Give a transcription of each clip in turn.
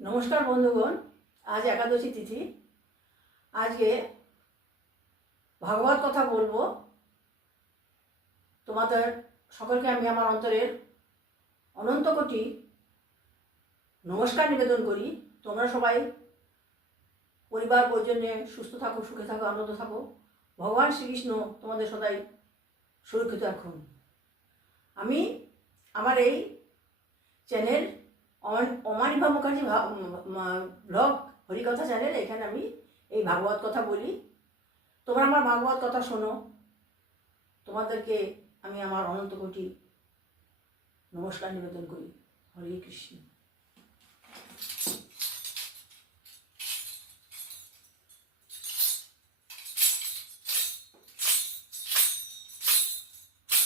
নমস্কার বন্ধুগণ, আজ একাদশী তিথি। আজকে ভাগবত কথা বলবো। তোমাদের সকলকে আমি আমার অন্তরের অনন্ত কোটি নমস্কার নিবেদন করি। তোমরা সবাই পরিবার পরিজন নিয়ে সুস্থ থাকো, সুখে থাকো, আনন্দ থাকো। ভগবান শ্রীকৃষ্ণ তোমাদের সদাই সুরক্ষিত রাখুন। আমি আমার এই চ্যানেল অমানিভা মুখার্জি ব্লগ হরিকথা চ্যানেল, এখানে আমি এই ভাগবত কথা বলি। তোমরা আমার ভাগবত কথা শোনো। তোমাদেরকে আমি আমার অনন্ত কোটি নমস্কার নিবেদন করি। হরে কৃষ্ণ।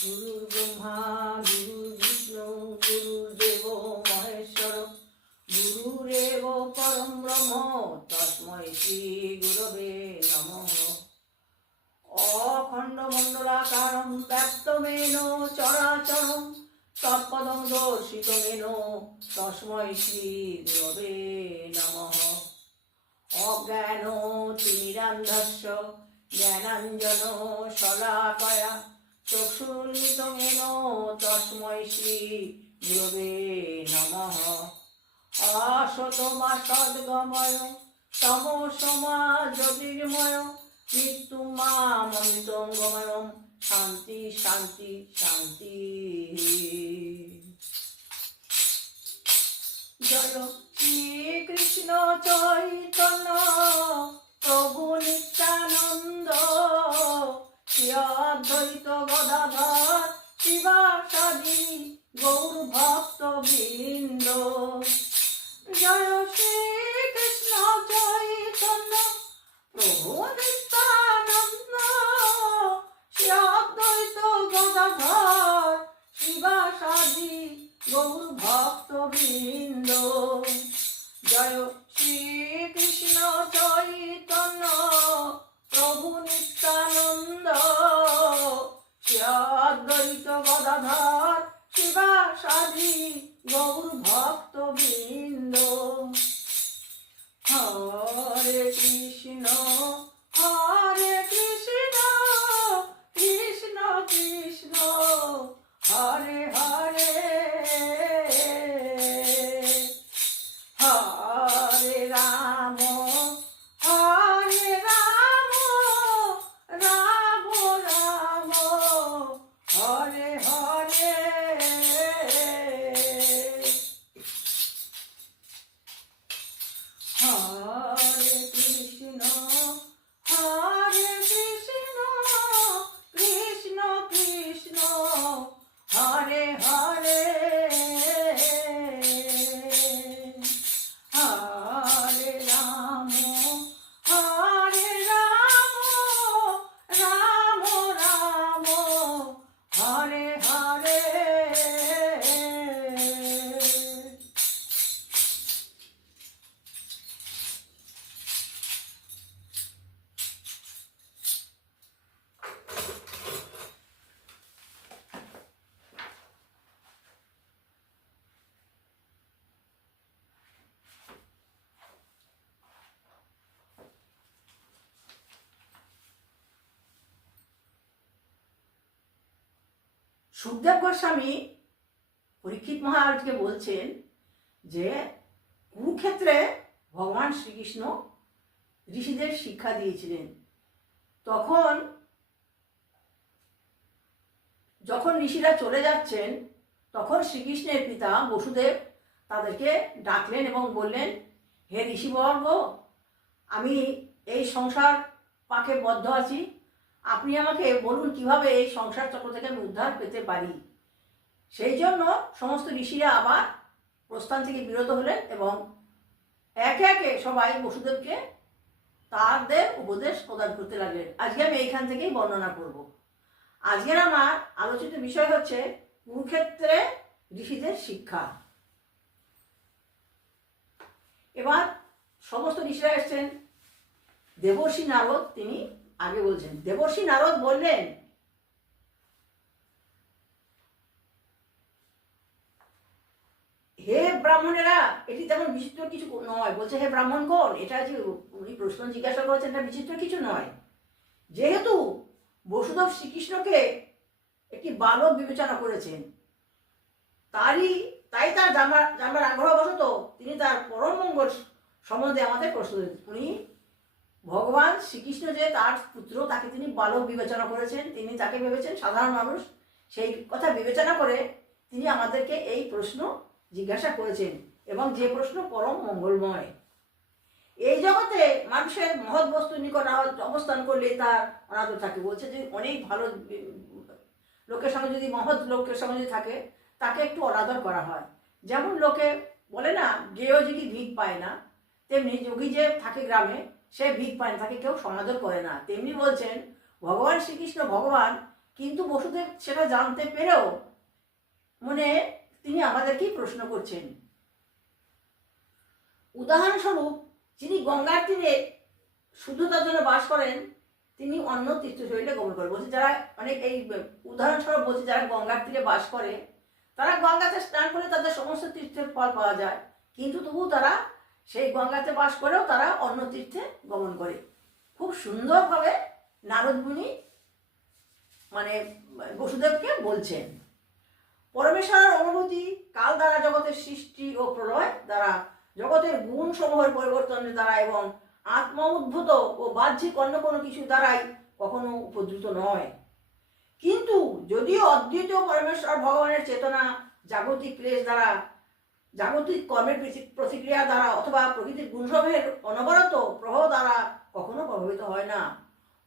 গুরুর ব্রহ্মা গুরু বিষ্ণু গুরুদেব মহেশ্বর গুরুরেব পরম ব্রহ্ম তস্মৈ শ্রী গুরবে নমঃ। অখণ্ডমণ্ডলাকারং ব্যক্তমেন চরাচরং তৎপদং দর্শিতমেন তস্মৈ শ্রী গুরবে নমঃ। অজ্ঞানতিমিরান্ধস্য জ্ঞানাঞ্জন শলাকয়া চক্ষুর্মিলিতমেন তস্মৈ শ্রী গুরবে নমঃ। অসতমাসদ্গময় তমসমা জ্যোতির্ময় মৃত্যুমামৃতং গময়ং শান্তি শান্তি শান্তি। জয় শ্রীকৃষ্ণ চৈতন্য প্রভু নিত্যানন্দ শ্রী অদ্বৈত গদাধর শিবাসাদি গৌর ভক্ত বৃন্দ। জয় শ্রীকৃষ্ণ চৈতন্য প্রভু নিত্যানন্দ শ্রী অদ্বৈত গদাধর শিবাসাদি গৌর ভক্ত বৃন্দ। জয় শ্রীকৃষ্ণ চৈতন্য প্রভু নিত্যানন্দ শ্রী অদ্বৈত গদাধর শিবাসাদি গৌর ভক্ত বৃন্দ। হরে কৃষ্ণ কৃষ্ণ কৃষ্ণ হরে হরে হরে রাম রাম রাম হরে হরে। হরে কৃষ্ণ কৃষ্ণ কৃষ্ণ হরে হরে হরে রাম রাম রাম হরে হরে। সুখদেব গোস্বামী পরীক্ষিত মহারাজকে বলছেন যে কুরুক্ষেত্রে ভগবান শ্রীকৃষ্ণ ঋষিদের শিক্ষা দিয়েছিলেন। যখন ঋষিরা চলে যাচ্ছেন তখন শ্রীকৃষ্ণের পিতা বসুদেব তাদেরকে ডাকলেন এবং বললেন, হে ঋষিবর্গ, আমি এই সংসার পাকে বদ্ধ আছি। আপনি আমাকে বলুন কিভাবে এই সংসার চক্র থেকে আমি উদ্ধার পেতে পারি। সেই জন্য সমস্ত ঋষিরা আবার প্রস্থান থেকে বিরত হলেন এবং একে একে সবাই বসুদেবকে তাদের উপদেশ প্রদান করতে লাগলেন। আজকে আমি এইখান থেকেই বর্ণনা করব। আজকের আমার আলোচিত বিষয় হচ্ছে কুরুক্ষেত্রে ঋষিদের শিক্ষা। এবার সমস্ত ঋষিরা এসছেন। দেবর্ষি নারদ তিনি আগে বলছেন। দেবর্ষি নারদ বললেন, হে ব্রাহ্মণেরা, এটি তেমন বিচিত্র কিছু নয়। বলছে হে ব্রাহ্মণগণ, এটা যে উনি প্রশ্ন জিজ্ঞাসা করেছেন এটা বিচিত্র কিছু নয়। যেহেতু বসুদেব শ্রীকৃষ্ণকে একটি বালক বিবেচনা করেছেন, তাই তার জানবার আগ্রহবশত তিনি তার পরম মঙ্গল সম্বন্ধে আমাদের প্রশ্ন দিয়েছেন। উনি ভগবান শ্রীকৃষ্ণ যে তার পুত্র, তাকে তিনি বালক বিবেচনা করেছেন, তিনি তাকে ভেবেছেন সাধারণ মানুষ। সেই কথা বিবেচনা করে তিনি আমাদেরকে এই প্রশ্ন জিজ্ঞাসা করেছেন, এবং যে প্রশ্ন পরম মঙ্গলময়। এই জগতে মানুষের মহৎ বস্তু নিকট অবস্থান করলে তার অনাদর থাকে। বলছে যে অনেক ভালো লোকের সঙ্গে যদি, মহৎ লোকের সঙ্গে যদি থাকে, তাকে একটু অনাদর করা হয়। যেমন লোকে বলে না, গেও যোগী ভিক পায় না, তেমনি যোগী যে থাকে গ্রামে, সে ভিক পায় না, তাকে কেউ সমাদর করে না। তেমনি বলছেন ভগবান শ্রীকৃষ্ণ ভগবান, কিন্তু বসুদেব সেটা জানতে পেরেও মনে তিনি আমাদেরকেই প্রশ্ন করছেন। উদাহরণস্বরূপ, যিনি গঙ্গার তীরে শুদ্ধতার জন্য বাস করেন, তিনি অন্য তীর্থশৈলে গমন করেন। বলছে যারা অনেক, এই উদাহরণস্বরূপ বলছে, যারা গঙ্গার তীরে বাস করে তারা গঙ্গাতে স্নান করে তাদের সমস্ত তীর্থের ফল পাওয়া যায়, কিন্তু তবু তারা সেই গঙ্গাতে বাস করেও তারা অন্য তীর্থে গমন করে। খুব সুন্দরভাবে নারদ মুনি মানে বসুদেবকে বলছেন। পরমেশ্বরের অনুভূতি কাল দ্বারা জগতের সৃষ্টি ও প্রলয় দ্বারা, জগতের গুণ সমূহের পরিবর্তনের দ্বারা এবং আত্মা উদ্ভূত ও বাহ্যিক অন্য কোনো কিছু দ্বারাই কখনো উপদ্রুত নয়। কিন্তু যদিও অদ্বিতীয় পরমেশ্বর ভগবানের চেতনা জাগতিক ক্লেশ দ্বারা, জাগতিক কর্মের প্রতিক্রিয়া দ্বারা অথবা প্রকৃতির গুণসমূহের অনবরত প্রভাব দ্বারা কখনো প্রভাবিত হয় না,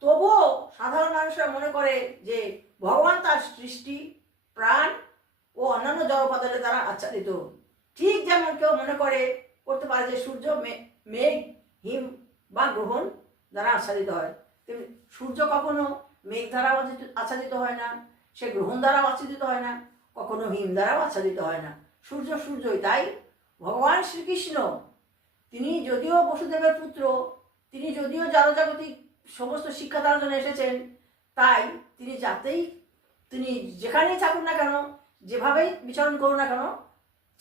তবুও সাধারণ মানুষরা মনে করে যে ভগবান তার সৃষ্টি, প্রাণ ও অন্যান্য জড়পদার্থের দ্বারা আচ্ছাদিত। ঠিক যেমন কেউ মনে করতে পারে যে সূর্য মেঘ, হিম বা গ্রহণ দ্বারা আচ্ছাদিত হয়, তেমনি সূর্য কখনো মেঘ দ্বারাও আচ্ছাদিত হয় না, সে গ্রহণ দ্বারাও আচ্ছাদিত হয় না, কখনো হিম দ্বারাও আচ্ছাদিত হয় না। সূর্য সূর্যই। তাই ভগবান শ্রীকৃষ্ণ, তিনি যদিও বসুদেবের পুত্র, তিনি যদিও জড়জাগতিক সমস্ত শিক্ষা দেওয়ার জন্য এসেছেন, তাই তিনি যেখানেই থাকুন না কেন, যেভাবেই বিচরণ করুন না কেন,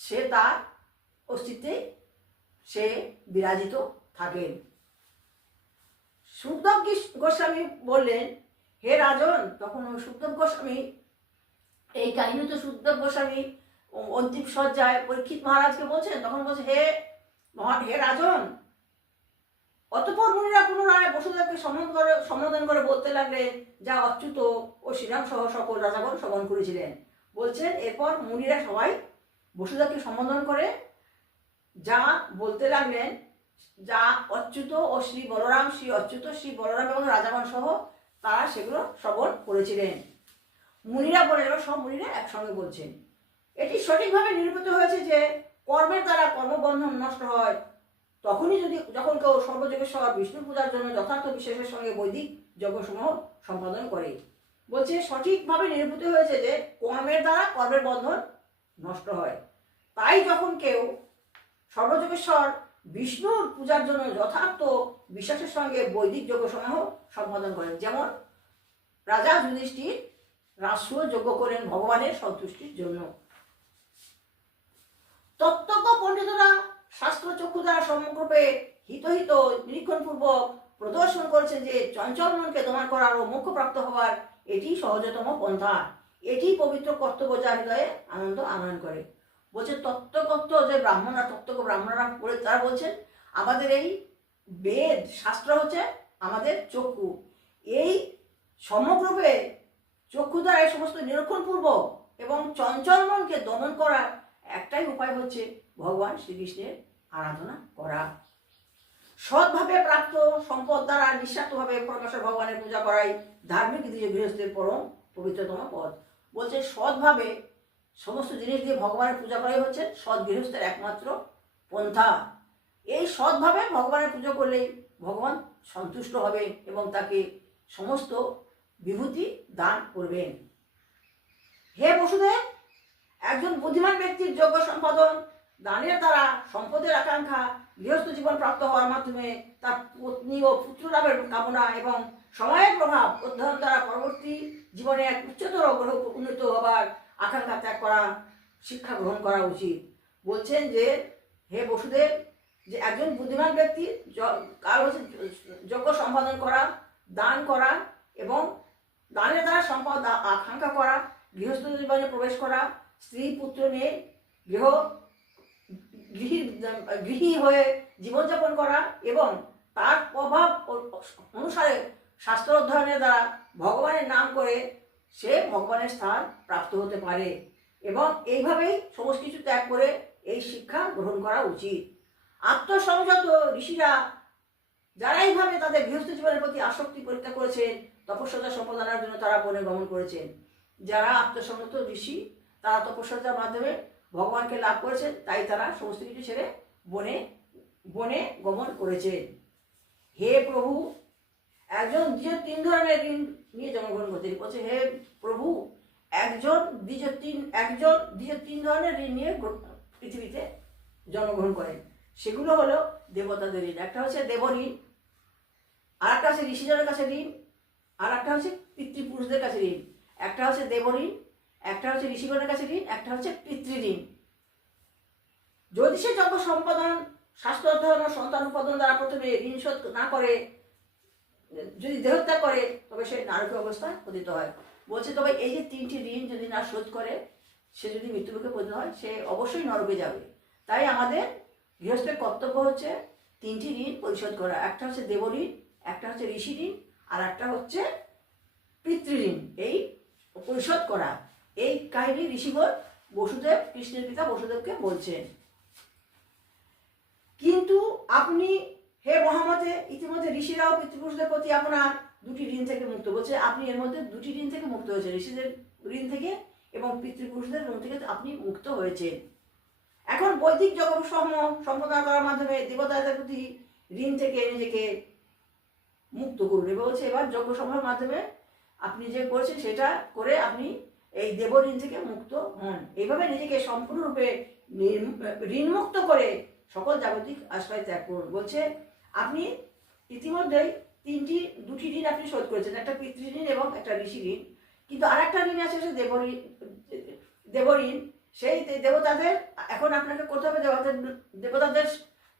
সে তার অস্তিত্বে সে বিরাজিত থাকেন। সুখদেব গোস্বামী বললেন, হে রাজন, তখন ওই সুখদেব গোস্বামী, এই কাহিনী তো সুখদেব গোস্বামী অন্তিম সজ্জায় পরীক্ষিত মহারাজকে বলছেন, তখন বলছে হে রাজন। অতঃপর মুনিরা পুনরায় বসুদেবকে সম্বোধন করে বলতে লাগলেন যা অচ্যুত ও শ্রীরাম সহ সকল রাজাগণ শ্রবণ করেছিলেন। বলছেন এরপর মুনিরা সবাই বসুদেবকে সম্বোধন করে যা বলতে লাগলেন, যা অচ্যুত ও শ্রী অচ্যুত শ্রী বলরাম এবং রাজাগণ সহ তারা সেগুলো শ্রবণ করেছিলেন। মুনিরা বলে গেল, সব মুনিরা একসঙ্গে বলছেন। এটি সঠিকভাবে নিরূপিত হয়েছে যে কর্মের দ্বারা কর্মবন্ধন নষ্ট হয় তখনই যখন কেউ সর্বযোগেশ্বর বিষ্ণু পূজার জন্য যথার্থ বিশ্বাসের সঙ্গে বৈদিক যজ্ঞসমূহ সম্পাদন করে। বলছে সঠিকভাবে নিরূপিত হয়েছে যে কর্মের দ্বারা কর্মের বন্ধন নষ্ট হয়। তাই যখন কেউ সর্বযোগেশ্বর বিষ্ণুর পূজার জন্য যথার্থ বিশ্বাসের সঙ্গে বৈদিক যজ্ঞসমূহ সম্পাদন করেন, যেমন রাজা যুধিষ্ঠির রাষ্ট্রীয় যজ্ঞ করেন ভগবানের সন্তুষ্টির জন্য। তত্ত্বজ্ঞ পণ্ডিতরা শাস্ত্র চক্ষু দ্বারা সমগ্রূপে হিতহিত নিরীক্ষণপূর্বক প্রদর্শন করেছেন যে চঞ্চল মনকে দমন করার ও মোক্ষপ্রাপ্ত হওয়ার এটি সহজতম পন্থা, এটি পবিত্র কর্তব্য যা হৃদয়ে আনন্দ আনয়ন করে। বলছে তত্ত্বজ্ঞ যে তত্ত্বজ্ঞ ব্রাহ্মণরা পড়ে তারা বলছেন আমাদের এই বেদ শাস্ত্র হচ্ছে আমাদের চক্ষু, এই সমগ্রূপে চক্ষু দ্বারা এই সমস্ত নিরীক্ষণপূর্বক এবং চঞ্চল মনকে দমন করার একটাই উপায় হচ্ছে ভগবান শ্রীকৃষ্ণের আরাধনা করা। সৎভাবে প্রাপ্ত সম্পদ দ্বারা নিঃস্বার্থভাবে পরমেশ্বর ভগবানের পূজা করাই ধার্মিক গৃহস্থের পরম পবিত্রতম পদ। বলছে সৎভাবে সমস্ত জিনিস দিয়ে ভগবানের পূজা করাই হচ্ছে সৎ গৃহস্থের একমাত্র পন্থা। এই সৎভাবে ভগবানের পুজো করলেই ভগবান সন্তুষ্ট হবে এবং তাকে সমস্ত বিভূতি দান করবেন। হে বসুদেব, একজন বুদ্ধিমান ব্যক্তির যোগ্য সম্পাদন দানের দ্বারা সম্পদের আকাঙ্ক্ষা, গৃহস্থ জীবন প্রাপ্ত হওয়ার মাধ্যমে তার পত্নী ও পুত্র লাভের কামনা এবং সময়ের প্রভাব অধ্যয়ন দ্বারা পরবর্তী জীবনে এক উচ্চতর গ্রহ উন্নীত হবার আকাঙ্ক্ষা ত্যাগ করা, শিক্ষা গ্রহণ করা উচিত। বলছেন যে হে বসুদেব, যে একজন বুদ্ধিমান ব্যক্তি কার হচ্ছে যজ্ঞ সম্পাদন করা, দান করা এবং দানের দ্বারা সম্পদ আকাঙ্ক্ষা করা, গৃহস্থ জীবনে প্রবেশ করা, স্ত্রী পুত্র নিয়ে গৃহী হয়ে জীবনযাপন করা এবং তার প্রভাব অনুসারে শাস্ত্র অধ্যয়নের দ্বারা ভগবানের নাম করে সে ভগবানের স্থান প্রাপ্ত হতে পারে এবং এইভাবেই সমস্ত কিছু ত্যাগ করে এই শিক্ষা গ্রহণ করা উচিত। আত্মসংযত ঋষিরা যারা এইভাবে তাদের গৃহস্থ জীবনের প্রতি আসক্তি পরীক্ষা করেছেন, তপস্যা সম্পাদনের জন্য তারা বনে গমন করেছেন। যারা আত্মসংযত ঋষি তারা তপস্যার মাধ্যমে ভগবানকে লাভ করেছেন, তাই তারা সমস্ত কিছু ছেড়ে বনে বনে গমন করেছেন। হে প্রভু, একজন দ্বিজ তিন ধরনের ঋণ নিয়ে জন্মগ্রহণ করতে বলছে। হে প্রভু, একজন দ্বিজ তিন ধরনের ঋণ নিয়ে পৃথিবীতে জন্মগ্রহণ করেন। সেগুলো হলো দেবতাদের ঋণ, একটা হচ্ছে দেবঋণ, আর একটা হচ্ছে ঋষিজনের কাছে ঋণ, আর একটা হচ্ছে পিতৃপুরুষদের কাছে ঋণ। একটা হচ্ছে দেবঋণ, একটা হচ্ছে ঋষিগণের কাছে ঋণ, একটা হচ্ছে পিতৃঋণ। যদি সে যজ্ঞ সম্পাদন, শাস্ত্র অধ্যয়ন ও সন্তান উৎপাদন দ্বারা প্রথমে ঋণ শোধ না করে, যদি দেহত্যাগ করে, তবে সে নারকীয় অবস্থায় পতিত হয়। বলছে তবে এই যে তিনটি ঋণ যদি না শোধ করে, সে যদি মৃত্যুমুখে পতিত হয়, সে অবশ্যই নরকে যাবে। তাই আমাদের গৃহস্থের কর্তব্য হচ্ছে তিনটি ঋণ পরিশোধ করা। একটা হচ্ছে দেবঋণ, একটা হচ্ছে ঋষি ঋণ, আর একটা হচ্ছে পিতৃঋণ। এই পরিশোধ করা, এই কাহিনী ঋষিগণ বসুদেব, কৃষ্ণের পিতা বসুদেবকে বলছেন। কিন্তু আপনি হে মহামতে, ইতিমধ্যে ঋষিরাও পিতৃপুরুষদের প্রতি আপনার দুটি ঋণ থেকে মুক্ত। বলছে আপনি এর মধ্যে দুটি ঋণ থেকে মুক্ত হয়েছেন, ঋষিদের ঋণ থেকে এবং পিতৃপুরুষদের ঋণ থেকে আপনি মুক্ত হয়েছেন। এখন বৈদিক যজ্ঞ সম্পাদন করার মাধ্যমে দেবতাদের প্রতি ঋণ থেকে নিজেকে মুক্ত করুন। এবার বলছে এবার যজ্ঞ সমূহের মাধ্যমে আপনি যে করছেন সেটা করে আপনি এই দেবঋণ থেকে মুক্ত হন। এইভাবে নিজেকে সম্পূর্ণরূপে ঋণমুক্ত করে সকল জাগতিক আশ্রয় ত্যাগ করুন। বলছে আপনি ইতিমধ্যেই দুটি ঋণ আপনি শোধ করেছেন, একটা পিতৃঋণ এবং একটা ঋষি ঋণ। কিন্তু আর একটা ঋণ আছে সে দেবঋণ। সেই দেবতাদের এখন আপনাকে করতে হবে, দেবতাদের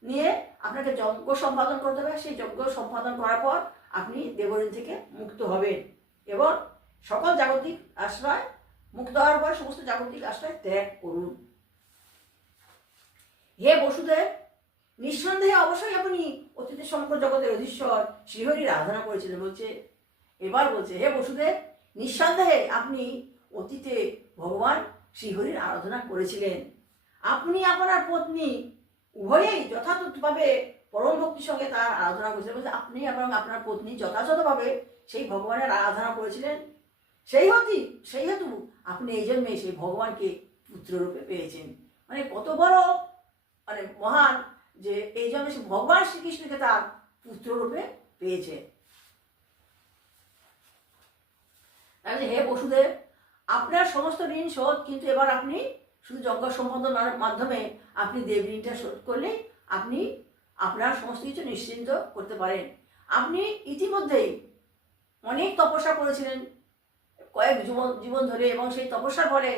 নিয়ে আপনাকে যজ্ঞ সম্পাদন করতে হবে। সেই যজ্ঞ সম্পাদন করার পর আপনি দেবঋণ থেকে মুক্ত হবেন এবং সকল জাগতিক আশ্রয় মুক্ত হওয়ার পর সমস্ত জাগতিক আশ্রয় ত্যাগ করুন। হে বসুদেব, নিঃসন্দেহে অবশ্যই আপনি অতীতে সমগ্র জগতের অধীশ্বর শ্রীহরির আরাধনা করেছিলেন। এবার বলছে হে বসুদেব, নিঃসন্দেহে আপনি অতীতে ভগবান শ্রীহরির আরাধনা করেছিলেন। আপনি আপনার পত্নী উভয়েই যথাযথভাবে পরম ভক্তির সঙ্গে তার আরাধনা করেছিলেন। বলছে আপনি এবং আপনার পত্নী যথাযথভাবে সেই ভগবানের আরাধনা করেছিলেন। সেই হেতু আপনি এই জন্যে সেই ভগবানকে পুত্ররূপে পেয়েছেন। মানে কত বড় মহান যে এই জন্য সে ভগবান শ্রীকৃষ্ণকে তার পুত্ররূপে পেয়েছে। তাহলে হে বসুদেব, আপনার সমস্ত ঋণ শোধ, কিন্তু এবার আপনি শুধু যজ্ঞ সম্পাদনার মাধ্যমে আপনি দেব ঋণটা শোধ করলে আপনি আপনার সমস্ত কিছু নিশ্চিন্ত করতে পারেন। আপনি ইতিমধ্যেই অনেক তপস্যা করেছিলেন কয়েক জীবন ধরে এবং সেই তপস্যার ফলে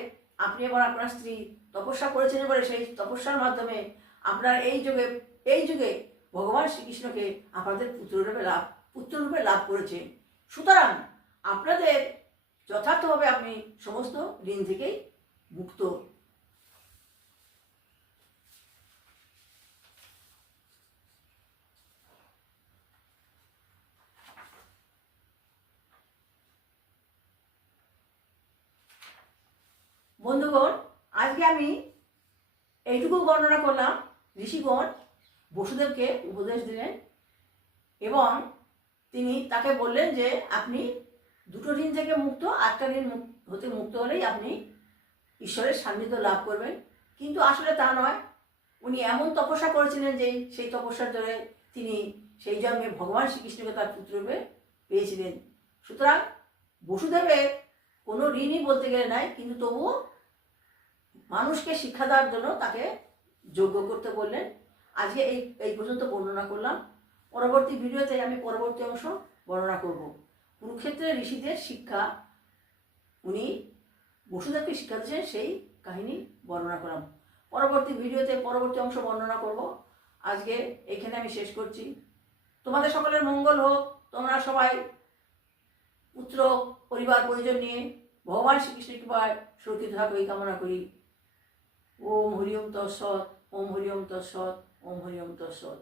আপনি এবার আপনার স্ত্রী তপস্যা করেছিলেন বলে সেই তপস্যার মাধ্যমে আপনার এই যুগে ভগবান শ্রীকৃষ্ণকে আপনাদের পুত্ররূপে লাভ করেছেন। সুতরাং আপনাদের যথার্থভাবে আপনি সমস্ত ঋণ থেকেই মুক্ত। বন্ধুগণ, আজকে আমি এইটুকু বর্ণনা করলাম। ঋষিগণ বসুদেবকে উপদেশ দিলেন এবং তিনি তাকে বললেন যে আপনি দুটো ঋণ থেকে মুক্ত, একটা ঋণ হতে মুক্ত হলেই আপনি ঈশ্বরের সান্নিধ্য লাভ করবেন। কিন্তু আসলে তা নয়, উনি এমন তপস্যা করেছিলেন যে সেই তপস্যার জন্য তিনি সেই জন্মে ভগবান শ্রীকৃষ্ণকে তার পুত্ররূপে পেয়েছিলেন। সুতরাং বসুদেবের কোনো ঋণই বলতে গেলে নাই, কিন্তু তবুও মানুষকে শিক্ষা দেওয়ার জন্য তাকে যোগ্য করতে বললেন। আজকে এই পর্যন্ত বর্ণনা করলাম। পরবর্তী ভিডিওতে আমি পরবর্তী অংশ বর্ণনা করব। কুরুক্ষেত্রের ঋষিদের শিক্ষা, উনি বসুদেবকে শিক্ষা দিয়েছেন, সেই কাহিনী বর্ণনা করলাম। পরবর্তী ভিডিওতে পরবর্তী অংশ বর্ণনা করব। আজকে এইখানে আমি শেষ করছি। তোমাদের সকলের মঙ্গল হোক। তোমরা সবাই পুত্র পরিবার পরিজন নিয়ে ভগবান শ্রীকৃষ্ণের কৃপায় সুরক্ষিত থাকো এই কামনা করি। ওম হরি ওম তৎসৎ, ওম হরি ওম তৎসৎ, ওম হরি ওম তৎসৎ।